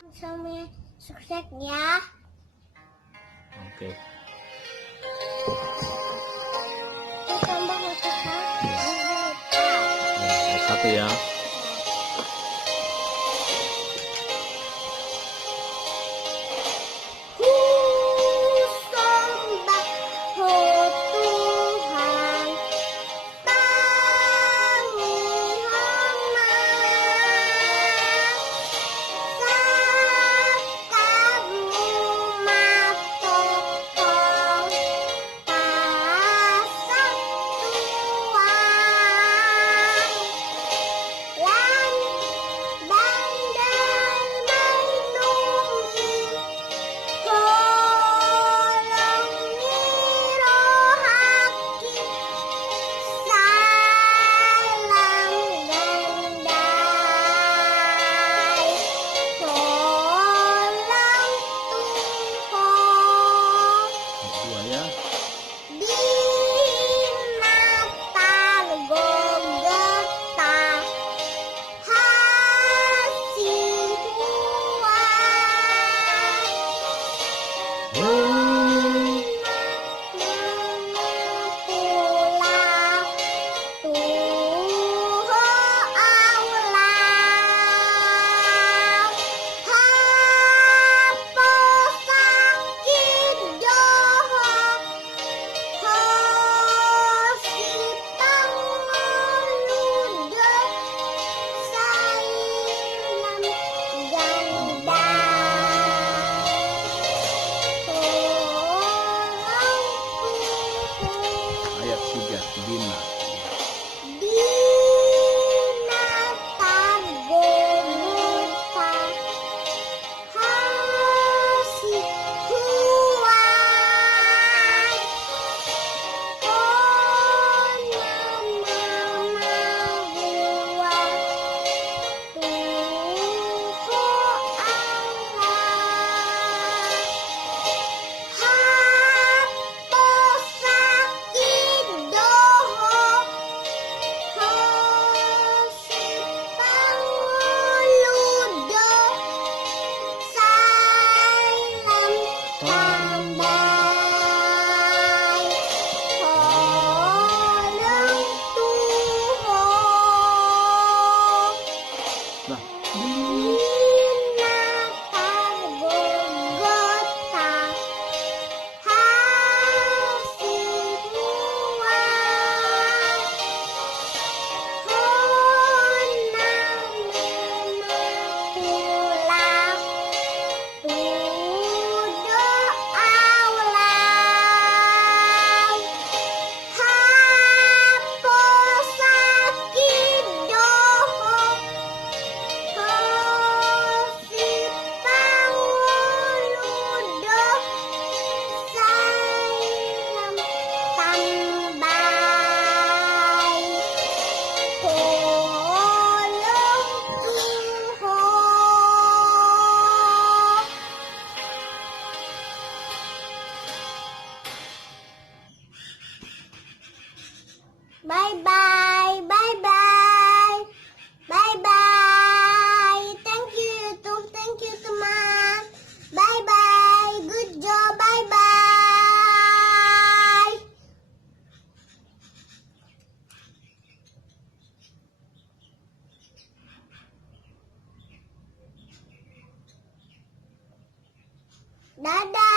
Sampai sukses ya. Oke. Husomba Ho Tuhan. Satu ya. Husomba Ho Tuhan, kami setiaku matokong pasang tuan lan bandai menunggi kolong nirohaki salam gandai kolong Tuhan Dua ya. binatang gogota Kasihku pulang Tuho aulang hapo sakit doho hosipang ludo sailam ganda Ayat 3. Bina. binatang gogota Kasihku Nah, binatang gogota Kasihku pulang tudo aulang hapo sakit doho hosipang ludo sailam tambai kolong Tuhan. Bye bye, bye bye, bye bye. Thank you YouTube, thank you teman. Bye bye, good job, bye bye. Dadah.